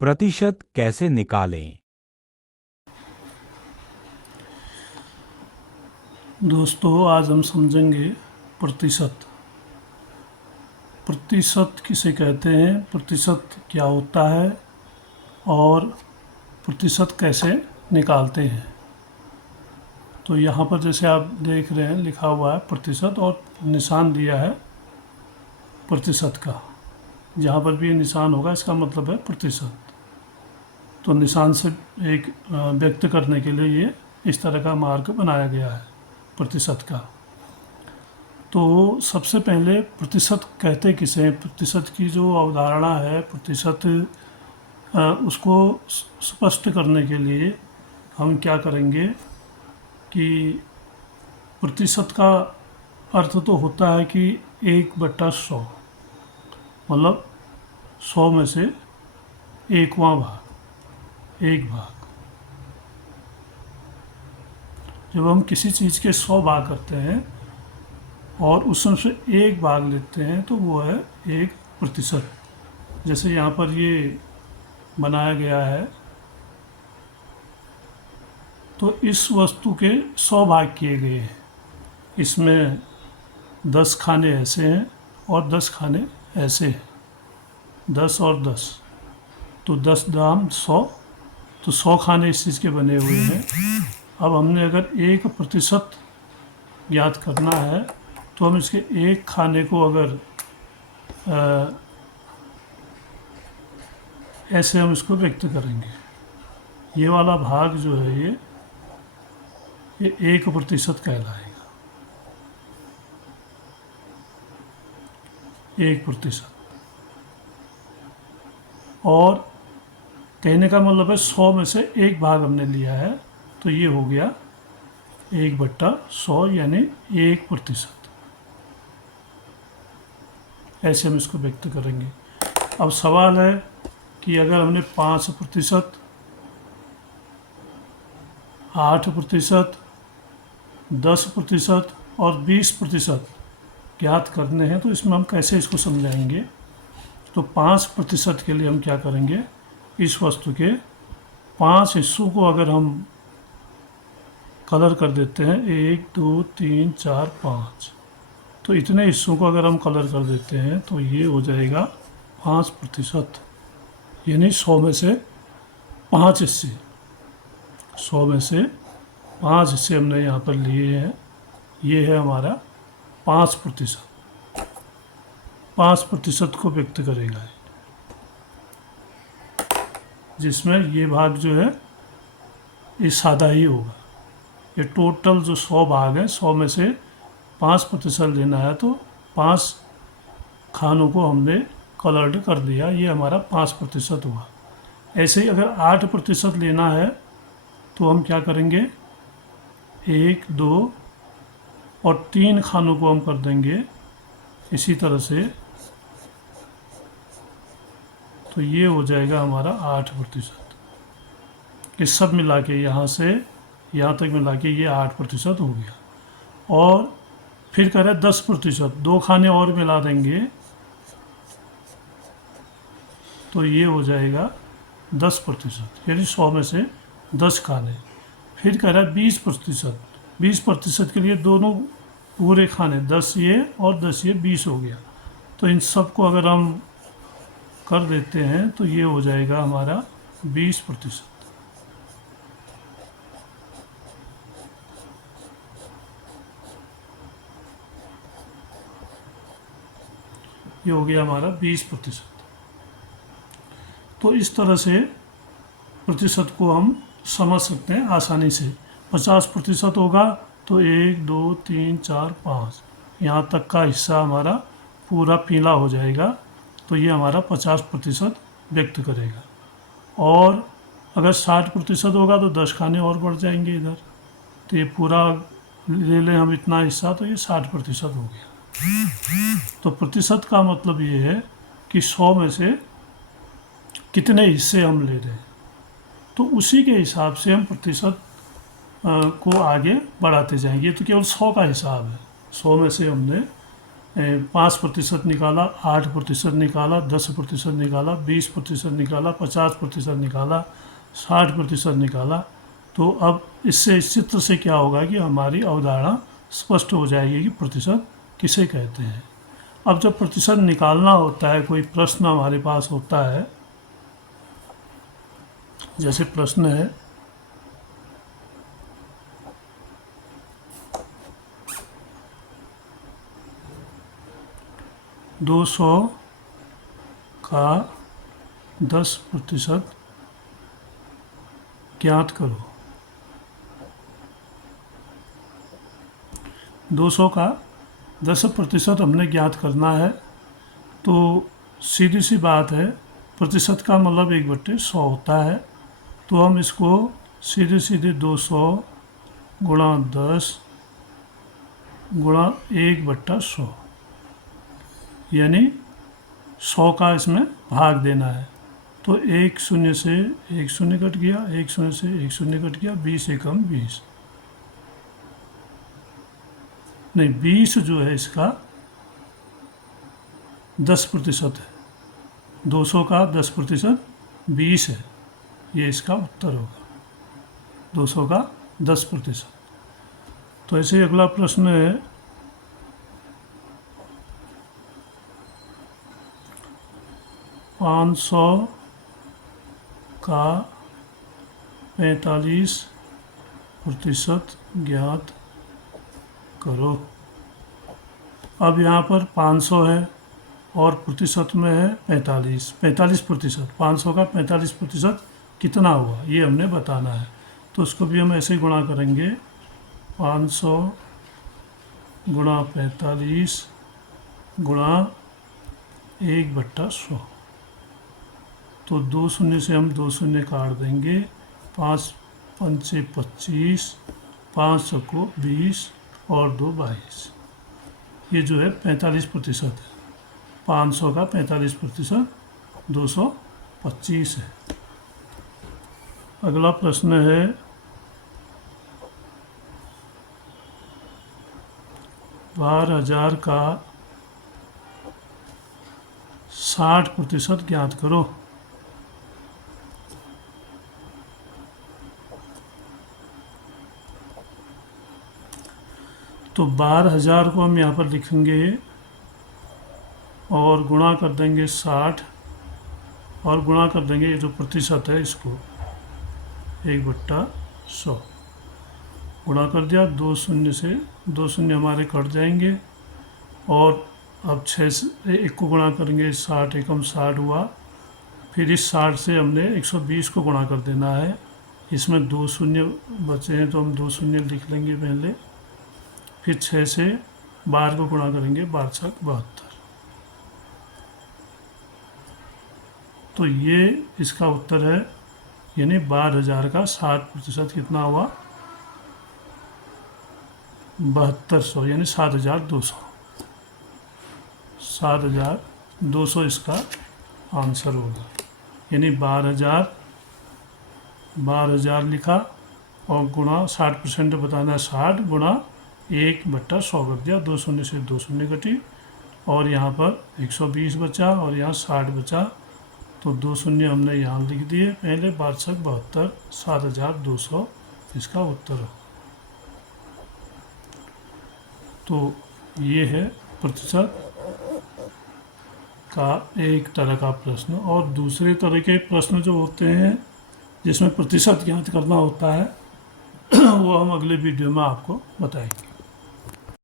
प्रतिशत कैसे निकालें? दोस्तों, आज हम समझेंगे प्रतिशत। प्रतिशत किसे कहते हैं, प्रतिशत क्या होता है और प्रतिशत कैसे निकालते हैं। तो यहाँ पर जैसे आप देख रहे हैं लिखा हुआ है प्रतिशत और निशान दिया है प्रतिशत का। जहाँ पर भी ये निशान होगा इसका मतलब है प्रतिशत। तो निशान से एक व्यक्त करने के लिए ये इस तरह का मार्क बनाया गया है प्रतिशत का। तो सबसे पहले प्रतिशत कहते किसे हैं, प्रतिशत की जो अवधारणा है, प्रतिशत उसको स्पष्ट करने के लिए हम क्या करेंगे कि प्रतिशत का अर्थ तो होता है कि 1/100, मतलब 100 में से एकवां भाग, एक भाग। जब हम किसी चीज़ के 100 भाग करते हैं और उसमें से एक भाग लेते हैं तो वो है 1%। जैसे यहाँ पर ये बनाया गया है, तो इस वस्तु के 100 भाग किए गए हैं। इसमें 10 खाने ऐसे हैं और 10 खाने ऐसे हैं, 10 और 10, तो 10 दाम 100, तो 100 खाने इस चीज़ के बने हुए हैं। अब हमने अगर 1% ज्ञात करना है तो हम इसके एक खाने को अगर ऐसे हम इसको व्यक्त करेंगे। ये वाला भाग जो है ये 1% कहलाएगा, 1%। और कहने का मतलब है 100 में से एक भाग हमने लिया है, तो ये हो गया 1/100 यानी 1%। ऐसे हम इसको व्यक्त करेंगे। अब सवाल है कि अगर हमने 5%, 8%, 10% और 20% ज्ञात करने हैं तो इसमें हम कैसे इसको समझाएंगे। तो 5% के लिए हम क्या करेंगे, इस वस्तु के 5 हिस्सों को अगर हम कलर कर देते हैं, 1 2 3 4 5, तो इतने हिस्सों को अगर हम कलर कर देते हैं तो ये हो जाएगा 5%। यानी 100 में से 5 हिस्से, 100 में से 5 हिस्से हमने यहाँ पर लिए हैं। ये है हमारा 5%। 5% को व्यक्त करेगा, जिसमें ये भाग जो है ये सादा ही होगा। ये टोटल जो 100 भाग है, 100 में से 5% लेना है तो 5 खानों को हमने कलर्ड कर दिया, ये हमारा 5% हुआ। ऐसे ही अगर 8% लेना है तो हम क्या करेंगे, 1 2 और 3 खानों को हम कर देंगे इसी तरह से, तो ये हो जाएगा हमारा 8%। ये सब मिला के यहाँ से यहाँ तक मिला के ये 8% हो गया। और फिर कह रहे 10%, 2 खाने और मिला देंगे तो ये हो जाएगा 10%, यानी 100 में से 10 खाने। फिर कह रहा है 20%, 20% के लिए दोनों पूरे खाने, 10 ये और 10 ये, 20 हो गया। तो इन सब को अगर हम कर देते हैं तो ये हो जाएगा हमारा 20%। ये हो गया हमारा 20%। तो इस तरह से प्रतिशत को हम समझ सकते हैं आसानी से। 50% होगा तो 1 2 3 4 5 यहाँ तक का हिस्सा हमारा पूरा पीला हो जाएगा, तो ये हमारा 50% व्यक्त करेगा। और अगर 60% होगा तो 10 खाने और बढ़ जाएंगे इधर, तो ये पूरा ले लें हम इतना हिस्सा, तो ये 60% हो गया। तो प्रतिशत का मतलब ये है कि 100 में से कितने हिस्से हम ले रहे हैं, तो उसी के हिसाब से हम प्रतिशत को आगे बढ़ाते जाएंगे। ये तो केवल 100 का हिसाब है, 100 में से हमने 5% निकाला, 8% निकाला, 10% निकाला, 20% निकाला, 50% निकाला, 60% निकाला। तो अब इससे इस चित्र से क्या होगा कि हमारी अवधारणा स्पष्ट हो जाएगी कि प्रतिशत किसे कहते हैं। अब जब प्रतिशत निकालना होता है, कोई प्रश्न हमारे पास होता है, जैसे प्रश्न है 200 का 10% ज्ञात करो। 200 का 10% हमने ज्ञात करना है, तो सीधी सी बात है, प्रतिशत का मतलब 1/100 होता है। तो हम इसको सीधे सीधे 200 गुणा 10 गुणा 1/100 यानी 100 का इसमें भाग देना है। तो 1 शून्य से 1 शून्य कट गया, 1 शून्य से 1 शून्य कट गया, 20 एकम 20 नहीं, 20 जो है इसका 10% है। 200 का 10% 20 है, ये इसका उत्तर होगा, 200 का 10%। तो ऐसे ही अगला प्रश्न है 500 का 45% ज्ञात करो। अब यहाँ पर 500 है और प्रतिशत में है 45%। 500 का 45% कितना हुआ ये हमने बताना है। तो उसको भी हम ऐसे गुणा करेंगे, 500 गुणा 45 गुणा 1/100। तो 2 शून्य से हम 2 शून्य काट देंगे, 5 पंचे 25, 5 को 20 और 2 22। ये जो है 45% है। 500 का 45% 225 है। अगला प्रश्न है 12,000 का 60% ज्ञात करो। तो 12,000 को हम यहाँ पर लिखेंगे और गुणा कर देंगे 60 और गुणा कर देंगे ये जो प्रतिशत है इसको 1/100 गुणा कर दिया। 2 शून्य से 2 शून्य हमारे कट जाएंगे और अब 6 से 1 को गुणा करेंगे, 60 एकम 60 हुआ। फिर इस 60 से हमने 120 को गुणा कर देना है। इसमें 2 शून्य बचे हैं तो हम 2 शून्य लिख लेंगे पहले। फिर 6 से 12 को गुणा करेंगे, 12 छक 72। तो ये इसका उत्तर है, यानी 12,000 का 60% कितना हुआ, 7200 यानी 7,200। 7,200 इसका आंसर होगा। यानी 12,000 लिखा और गुणा 60% बताना है, 60 गुणा 1/100 कर दिया। 2 शून्य से 2 शून्य कटी और यहाँ पर 120 बचा और यहाँ 60 बचा। तो 2 शून्य हमने यहाँ लिख दिए पहले, 12 छक 72, 7,200 इसका उत्तर हो। तो ये है प्रतिशत का एक तरह का प्रश्न। और दूसरे तरह के प्रश्न जो होते हैं जिसमें प्रतिशत ज्ञात करना होता है वो हम अगले वीडियो में आपको बताएंगे।